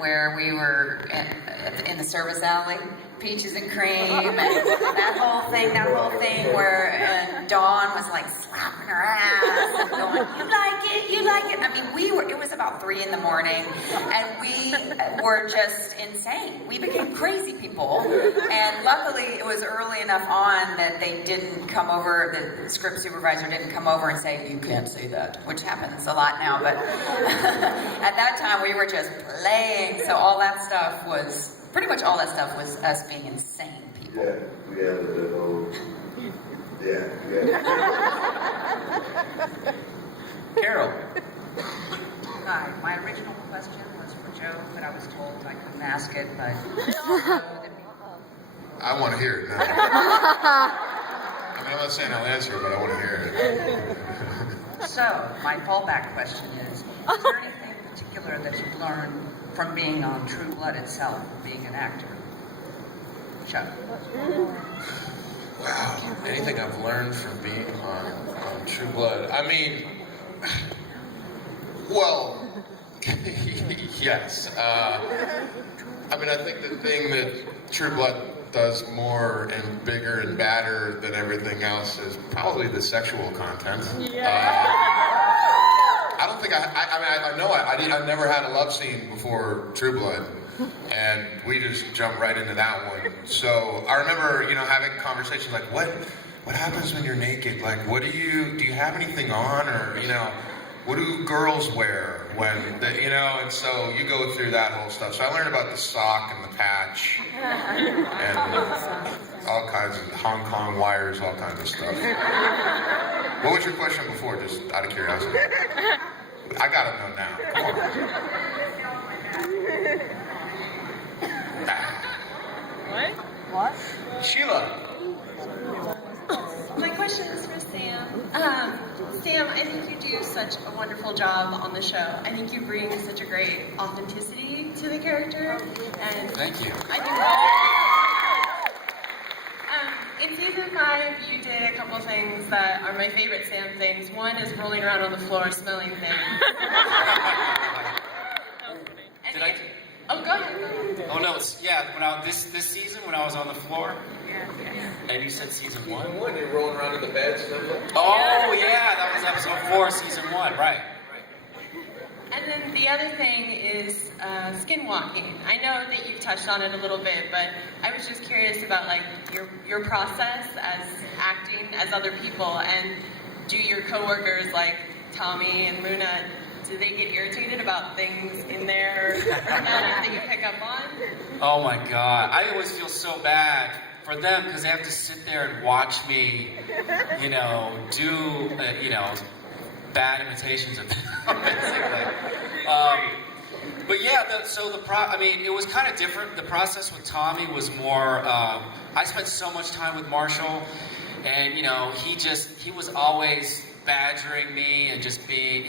where we were in the service alley, peaches and cream, and that whole thing where Dawn was like slapping her ass and going, you like it. I mean, it was about 3 in the morning, and we were just insane. We became crazy people, and luckily it was early enough on that they didn't come over, the script supervisor didn't come over and say, you can't say that, which happens a lot now, but at that time we were just playing, so all that stuff was, pretty much all that stuff was us being insane people. Yeah, we had the whole, yeah. Carol. Hi, my original question was for Joe, but I was told I couldn't ask it, but I want to hear it now. I mean, I'm not saying I'll answer it, but I want to hear it. So, my fallback question is there anything particular that you've learned from being on True Blood itself, being an actor? Chuck. Wow, anything I've learned from being on True Blood? I mean, well, yes. I mean, I think the thing that True Blood does more and bigger and badder than everything else is probably the sexual content. I don't think I know I never had a love scene before True Blood, and we just jumped right into that one. So I remember, having conversations like, what happens when you're naked? Like, do you have anything on, or what do girls wear when and so you go through that whole stuff. So I learned about the sock and the patch and all kinds of Hong Kong wires, all kinds of stuff. What was your question before, just out of curiosity? I gotta know now. Come on. What? Sheila. My question is for Sam. Sam, I think you do such a wonderful job on the show. I think you bring such a great authenticity to the character. And Thank you. I think in season 5, you did a couple things that are my favorite Sam things. One is rolling around on the floor smelling things. Did I? Oh, go ahead. Oh no, this season when I was on the floor. And you said season 1? Season 1, you're rolling around in the bed, stuff like that. Oh yeah, that was episode 4, season 1, right. And then the other thing is skinwalking. I know that you've touched on it a little bit, but I was just curious about like your process as acting as other people, and do your coworkers like Tommy and Muna, do they get irritated about things in there or not that you pick up on? Oh my God, I always feel so bad for them because they have to sit there and watch me, do, bad imitations of them, basically. But yeah, it was kind of different. The process with Tommy was more, I spent so much time with Marshall, and he was always badgering me and just being,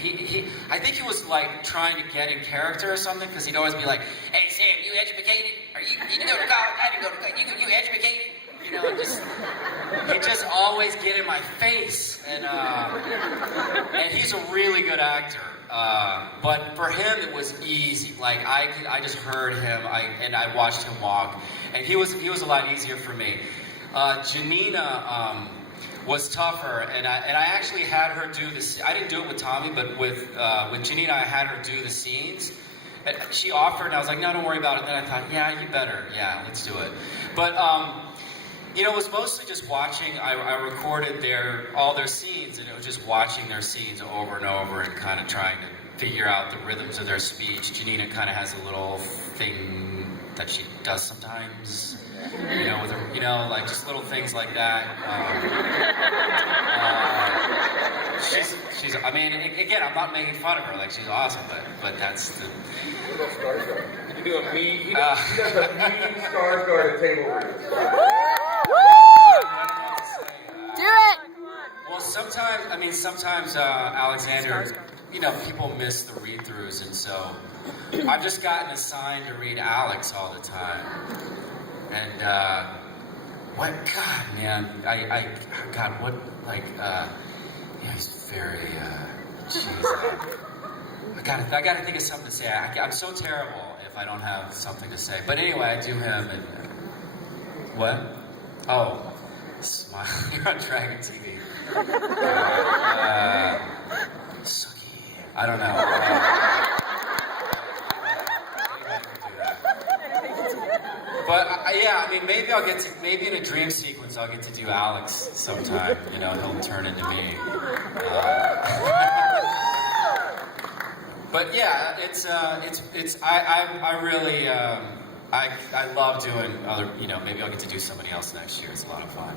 I think he was like trying to get in character or something, because he'd always be like, hey Sam, you educated? You didn't go to college? I didn't go to college. You educated? He'd just always get in my face, and he's a really good actor. But for him, it was easy. Like I just heard him, and I watched him walk, and he was a lot easier for me. Janina was tougher, and I actually had her do this. I didn't do it with Tommy, but with Janina, I had her do the scenes. And she offered, and I was like, no, don't worry about it. And then I thought, yeah, you better. Yeah, let's do it. But it was mostly just watching. I recorded all their scenes, and it was just watching their scenes over and over and kind of trying to figure out the rhythms of their speech. Janina kind of has a little thing that she does sometimes, with her, like just little things like that. She's. I mean, again, I'm not making fun of her. Like, she's awesome, but that's the. You do a mean. He does a mean Skarsgård table read. Do it! Well, sometimes Alexander, people miss the read-throughs, and so I've just gotten assigned to read Alex all the time. And, God, man, he's very, I gotta think of something to say. I'm so terrible. if I don't have something to say. But anyway, I do him and what? Oh, smile. You're on Dragon TV. Sucky. I don't know. But yeah, I mean, maybe I'll get to, maybe in a dream sequence I'll get to do Alex sometime. You know, he'll turn into me. But yeah, I really, I love doing other, you know, maybe I'll get to do somebody else next year. It's a lot of fun.